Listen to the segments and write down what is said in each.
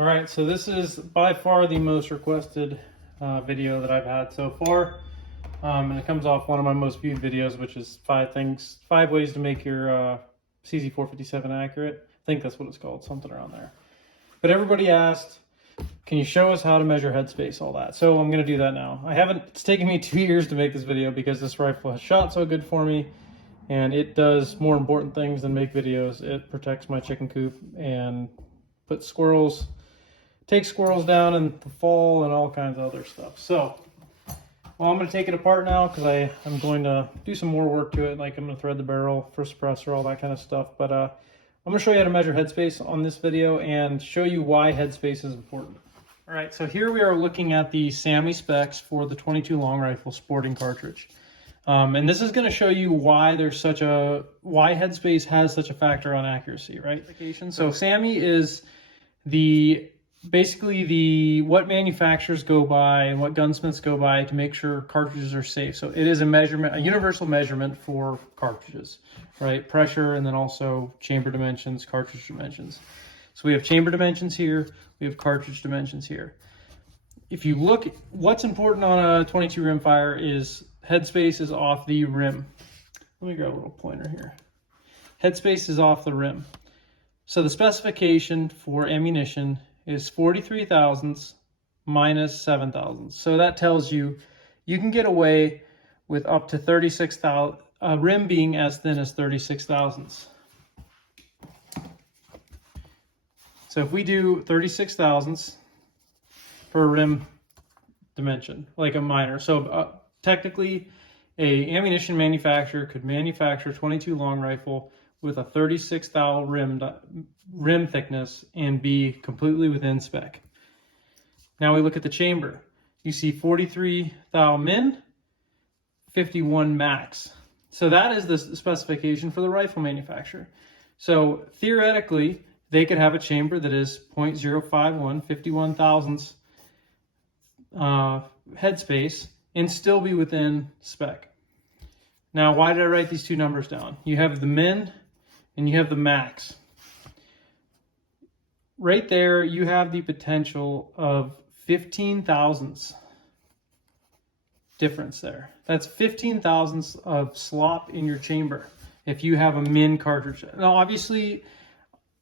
All right, so this is by far the most requested video that I've had so far. And it comes off one of my most viewed videos, which is 5 ways to make your CZ-457 accurate. I think that's what it's called, something around there. But everybody asked, can you show us how to measure headspace, all that? So I'm gonna do that now. It's taken me 2 years to make this video because this rifle has shot so good for me, and it does more important things than make videos. It protects my chicken coop and takes squirrels down in the fall and all kinds of other stuff. So, well, I'm going to take it apart now because I'm going to do some more work to it. Like I'm going to thread the barrel for suppressor, all that kind of stuff. But I'm going to show you how to measure headspace on this video and show you why headspace is important. All right, so here we are looking at the SAMI specs for the 22 long rifle sporting cartridge. And this is going to show you why why headspace has such a factor on accuracy, right? So SAMI is basically what manufacturers go by and what gunsmiths go by to make sure cartridges are safe. So it is a universal measurement for cartridges, right? Pressure, and then also chamber dimensions, cartridge dimensions. So we have chamber dimensions here, we have cartridge dimensions here. If you look, what's important on a 22 rimfire is headspace is off the rim. Let me grab a little pointer here. Headspace is off the rim. So the specification for ammunition is 43 thousandths minus 7 thousandths. So that tells you can get away with up to 36 thousandths, rim being as thin as 36 thousandths. So if we do 36 thousandths for a rim dimension, like a minor. So technically, a ammunition manufacturer could manufacture 22 long rifle with a 36 thou rim thickness and be completely within spec. Now we look at the chamber. You see 43 thou min, 51 max. So that is the specification for the rifle manufacturer. So theoretically, they could have a chamber that is 0.051, 51 thousandths headspace and still be within spec. Now, why did I write these two numbers down? You have the min and you have the max. Right there, you have the potential of 15 thousandths difference there. That's 15 thousandths of slop in your chamber if you have a min cartridge. Now, obviously,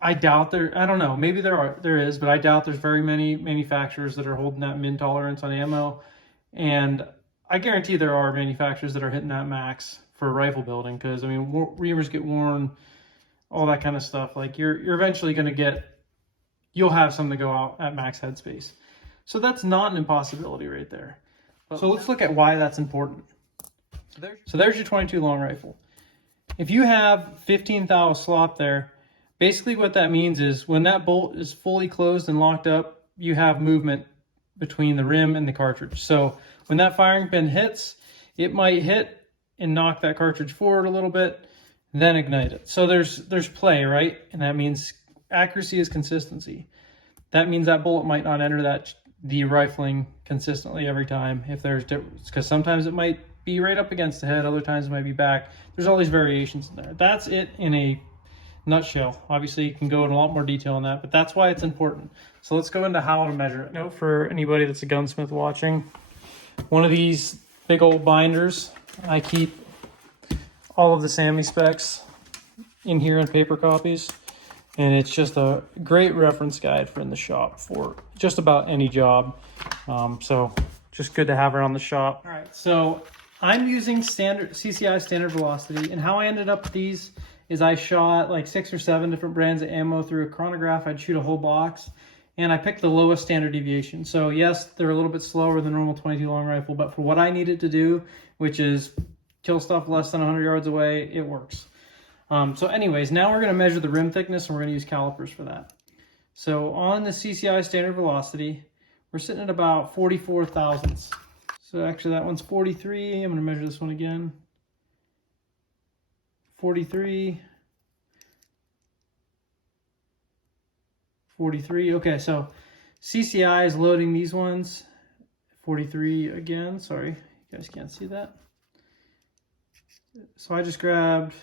I doubt I don't know, maybe there is, but I doubt there's very many manufacturers that are holding that min tolerance on ammo. And I guarantee there are manufacturers that are hitting that max for rifle building, because I mean, reamers get worn, all that kind of stuff. Like you're eventually going to you'll have some to go out at max headspace. So that's not an impossibility right there. So let's look at why that's important. So there's your 22 long rifle. If you have 15 thou slop there, basically what that means is when that bolt is fully closed and locked up, you have movement between the rim and the cartridge. So when that firing pin hits, it might hit and knock that cartridge forward a little bit, then ignite it. So there's play, right? And that means accuracy is consistency. That means that bullet might not enter the rifling consistently every time if there's difference, because sometimes it might be right up against the head, other times it might be back. There's all these variations in there. That's it in a nutshell. Obviously, you can go in a lot more detail on that, but that's why it's important. So let's go into how to measure it. Note for anybody that's a gunsmith watching, one of these big old binders, I keep all of the SAMI specs in here in paper copies, and it's just a great reference guide for in the shop for just about any job. So just good to have around the shop. All right, so I'm using standard CCI standard velocity, and how I ended up with these is I shot like 6 or 7 different brands of ammo through a chronograph. I'd shoot a whole box, and I picked the lowest standard deviation. So yes, they're a little bit slower than normal 22 long rifle, but for what I needed to do, which is kill stuff less than 100 yards away, it works. So anyways, now we're gonna measure the rim thickness, and we're gonna use calipers for that. So on the CCI standard velocity, we're sitting at about 44 thousandths. So actually that one's 43. I'm gonna measure this one again. 43. 43. Okay, so CCI is loading these ones. 43 again. Sorry, you guys can't see that. So I just grabbed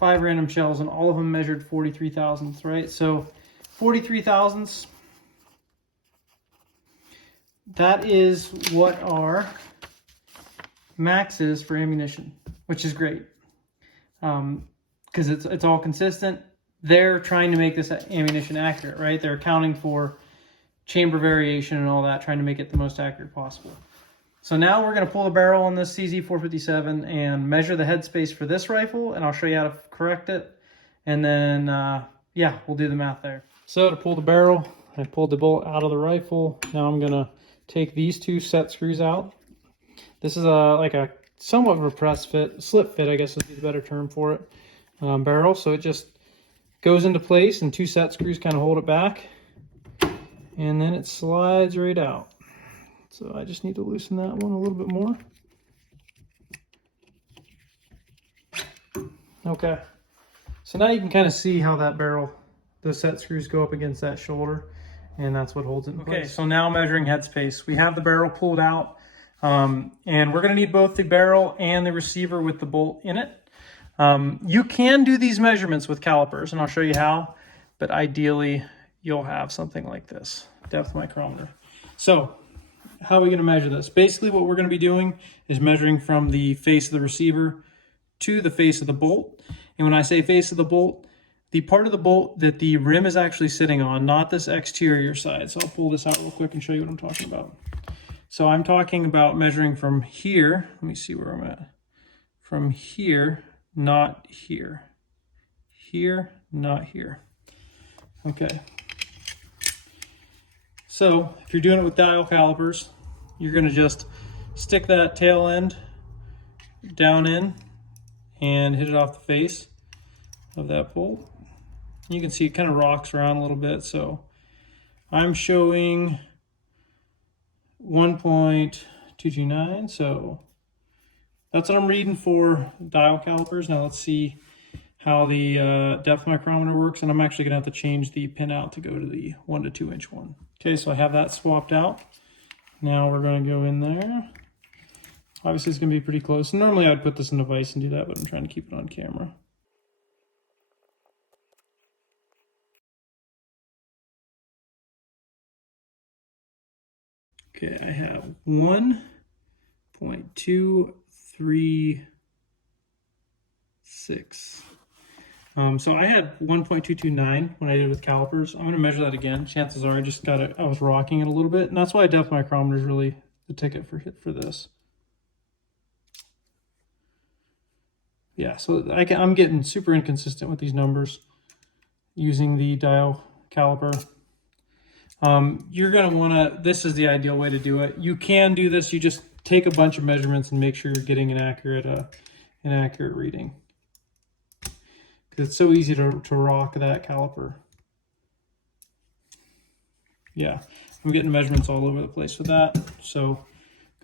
5 random shells, and all of them measured 43 thousandths, right? So 43 thousandths. That is what our max is for ammunition, which is great. Because it's all consistent. They're trying to make this ammunition accurate, right? They're accounting for chamber variation and all that, trying to make it the most accurate possible. So now we're going to pull the barrel on this CZ-457 and measure the headspace for this rifle, and I'll show you how to correct it. And then, yeah, we'll do the math there. So to pull the barrel, I pulled the bolt out of the rifle. Now I'm going to take these two set screws out. This is like a somewhat of a press fit, slip fit, I guess would be the better term for it, barrel. So it just goes into place and two set screws kind of hold it back. And then it slides right out. So I just need to loosen that one a little bit more. Okay. So now you can kind of see how that barrel, those set screws go up against that shoulder, and that's what holds it in place. Okay, so now measuring headspace. We have the barrel pulled out, and we're going to need both the barrel and the receiver with the bolt in it. You can do these measurements with calipers, and I'll show you how, but ideally you'll have something like this, depth micrometer. So how are we going to measure this? Basically what we're going to be doing is measuring from the face of the receiver to the face of the bolt. And when I say face of the bolt, the part of the bolt that the rim is actually sitting on, not this exterior side. So I'll pull this out real quick and show you what I'm talking about. So I'm talking about measuring from here. Let me see where I'm at. From here, not here. Here, not here. Okay. So if you're doing it with dial calipers, you're going to just stick that tail end down in and hit it off the face of that bolt. You can see it kind of rocks around a little bit. So I'm showing 1.229. So that's what I'm reading for dial calipers. Now let's see how the depth micrometer works. And I'm actually going to have to change the pin out to go to the 1 to 2 inch one. Okay, so I have that swapped out. Now we're going to go in there. Obviously it's going to be pretty close. And normally I would put this in a vise and do that, but I'm trying to keep it on camera. Okay, I have 1.236. So I had 1.229 when I did with calipers. I'm going to measure that again. Chances are I just got it, I was rocking it a little bit, and that's why a depth micrometer is really the ticket for this. Yeah, so I'm getting super inconsistent with these numbers using the dial caliper. You're going to want to, this is the ideal way to do it. You can do this, you just take a bunch of measurements and make sure you're getting an accurate reading. It's so easy to rock that caliper. Yeah, I'm getting measurements all over the place with that. So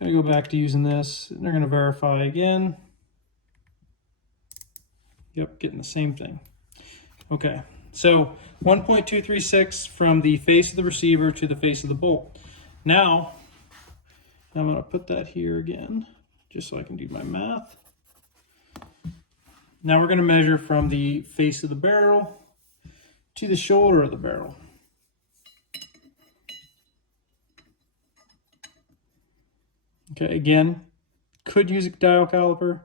I'm going to go back to using this, and they're going to verify again. Yep, getting the same thing. Okay, so 1.236 from the face of the receiver to the face of the bolt. Now, I'm going to put that here again, just so I can do my math. Now we're going to measure from the face of the barrel to the shoulder of the barrel. Okay, again, could use a dial caliper,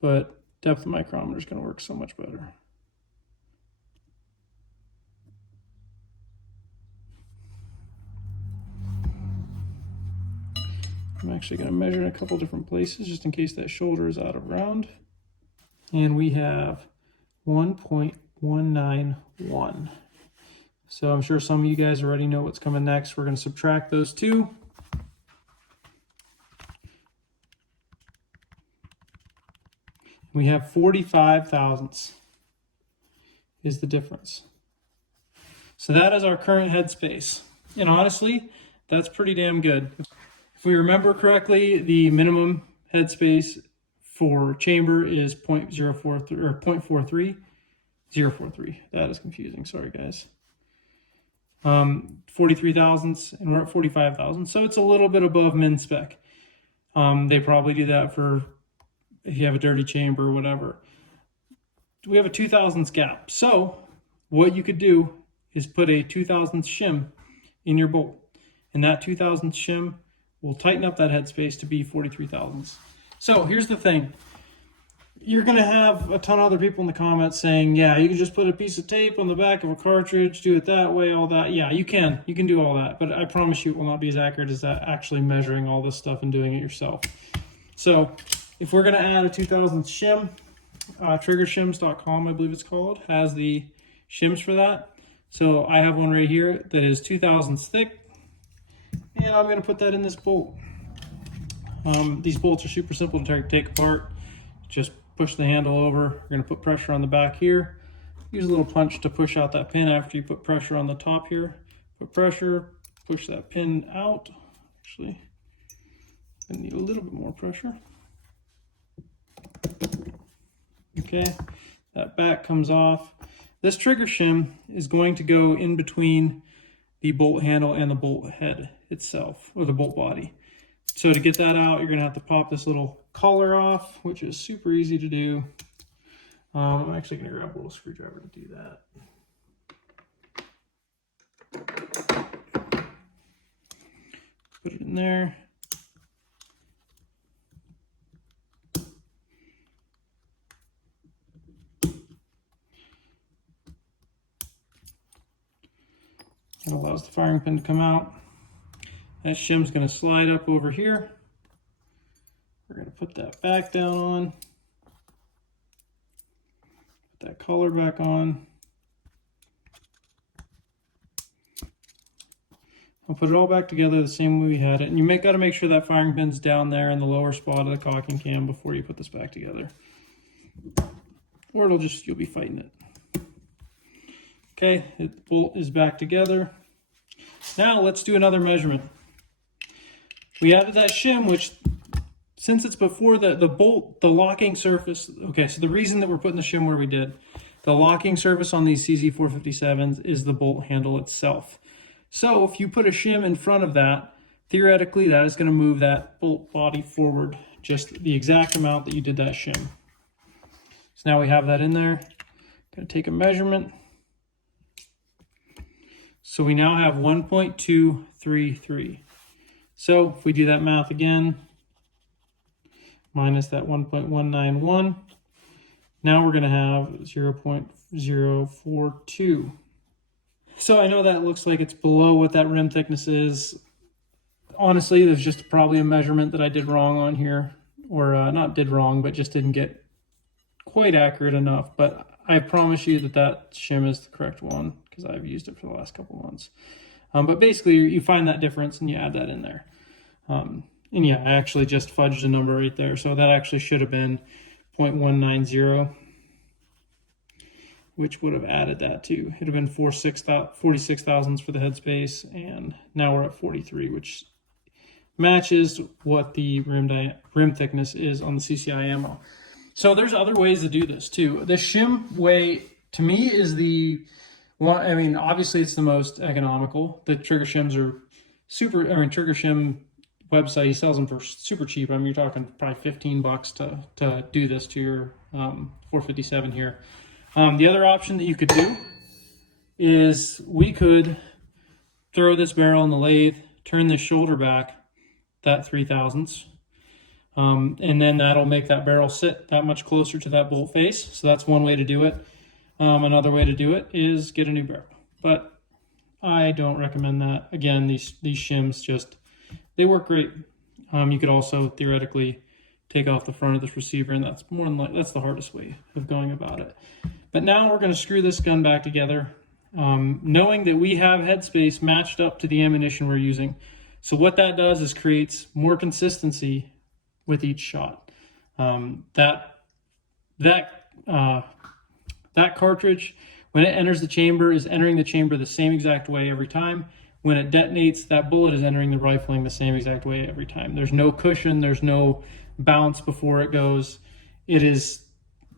but depth micrometer is going to work so much better. I'm actually going to measure in a couple different places just in case that shoulder is out of round. And we have 1.191. So I'm sure some of you guys already know what's coming next. We're going to subtract those two. We have 45 thousandths is the difference. So that is our current headspace. And honestly, that's pretty damn good. If we remember correctly, the minimum headspace for chamber is 0.043 or 0.43. 0.43. That is confusing. Sorry, guys. 43 thousandths, and we're at 45 thousandths. So it's a little bit above min spec. They probably do that for if you have a dirty chamber or whatever. We have a 2 thousandths gap. So what you could do is put a 2/1000th shim in your bolt. And that 2/1000th shim will tighten up that headspace to be 43/1000ths. So here's the thing. You're going to have a ton of other people in the comments saying, yeah, you can just put a piece of tape on the back of a cartridge, do it that way, all that. Yeah, you can. You can do all that. But I promise you it will not be as accurate as that actually measuring all this stuff and doing it yourself. So if we're going to add a 2/1000th shim, triggershims.com, I believe it's called, has the shims for that. So I have one right here that is 2/1000ths thick. And I'm going to put that in this bolt. These bolts are super simple to take apart. Just push the handle over. We're going to put pressure on the back here. Use a little punch to push out that pin after you put pressure on the top here. Put pressure, push that pin out. Actually, I need a little bit more pressure. Okay, that back comes off. This trigger shim is going to go in between the bolt handle and the bolt head itself, or the bolt body. So to get that out, you're going to have to pop this little collar off, which is super easy to do. I'm actually going to grab a little screwdriver to do that. Put it in there. That allows the firing pin to come out. That shim's going to slide up over here. We're going to put that back down on. Put that collar back on. I'll put it all back together the same way we had it. And you got to make sure that firing pin's down there in the lower spot of the cocking cam before you put this back together. Or you'll be fighting it. Okay, the bolt is back together. Now let's do another measurement. We added that shim, which, since it's before the bolt, the locking surface, okay, so the reason that we're putting the shim where we did, the locking surface on these CZ-457s is the bolt handle itself. So if you put a shim in front of that, theoretically that is going to move that bolt body forward just the exact amount that you did that shim. So now we have that in there. Going to take a measurement. So we now have 1.233. So if we do that math again, minus that 1.191, now we're going to have 0.042. So I know that looks like it's below what that rim thickness is. Honestly, there's just probably a measurement that I did wrong on here, or not did wrong, but just didn't get quite accurate enough. But I promise you that that shim is the correct one, because I've used it for the last couple months. But basically, you find that difference and you add that in there. And yeah, I actually just fudged a number right there. So that actually should have been 0.190, which would have added that too. It would have been 46 thousandths for the headspace, and now we're at 43, which matches what the rim thickness is on the CCI ammo. So there's other ways to do this too. The shim way, to me, is the one. I mean, obviously it's the most economical. The trigger shims are super. I mean, trigger shim website, he sells them for super cheap. I mean, you're talking probably $15 to do this to your 457 here. The other option that you could do is we could throw this barrel in the lathe, turn this shoulder back that 3/1000ths, and then that'll make that barrel sit that much closer to that bolt face. So that's one way to do it. Another way to do it is get a new barrel, but I don't recommend that. Again, these shims they work great. You could also theoretically take off the front of this receiver, and that's that's the hardest way of going about it. But now we're going to screw this gun back together, knowing that we have headspace matched up to the ammunition we're using. So what that does is creates more consistency with each shot. That cartridge, when it enters the chamber, is entering the chamber the same exact way every time. When it detonates, that bullet is entering the rifling the same exact way every time. There's no cushion, there's no bounce before it goes. It is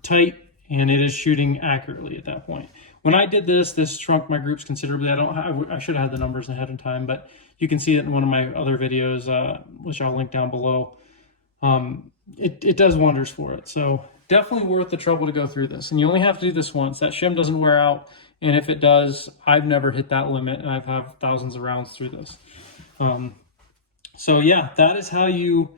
tight, and it is shooting accurately at that point. When I did this shrunk my groups considerably. I should have had the numbers ahead of time, but you can see it in one of my other videos, which I'll link down below. It does wonders for it. So definitely worth the trouble to go through this. And you only have to do this once. That shim doesn't wear out. And if it does, I've never hit that limit, and I've had thousands of rounds through this. So yeah, that is how you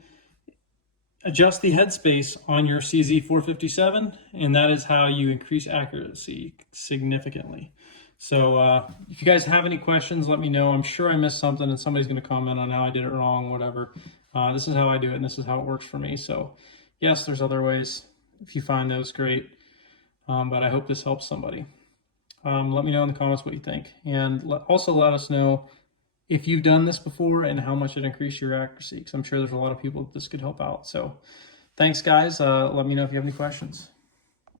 adjust the headspace on your CZ-457, and that is how you increase accuracy significantly. So if you guys have any questions, let me know. I'm sure I missed something and somebody's going to comment on how I did it wrong, whatever. This is how I do it, and this is how it works for me. So yes, there's other ways. If you find those, great. But I hope this helps somebody. Let me know in the comments what you think. And also let us know if you've done this before and how much it increased your accuracy, because I'm sure there's a lot of people that this could help out. So thanks, guys. Let me know if you have any questions.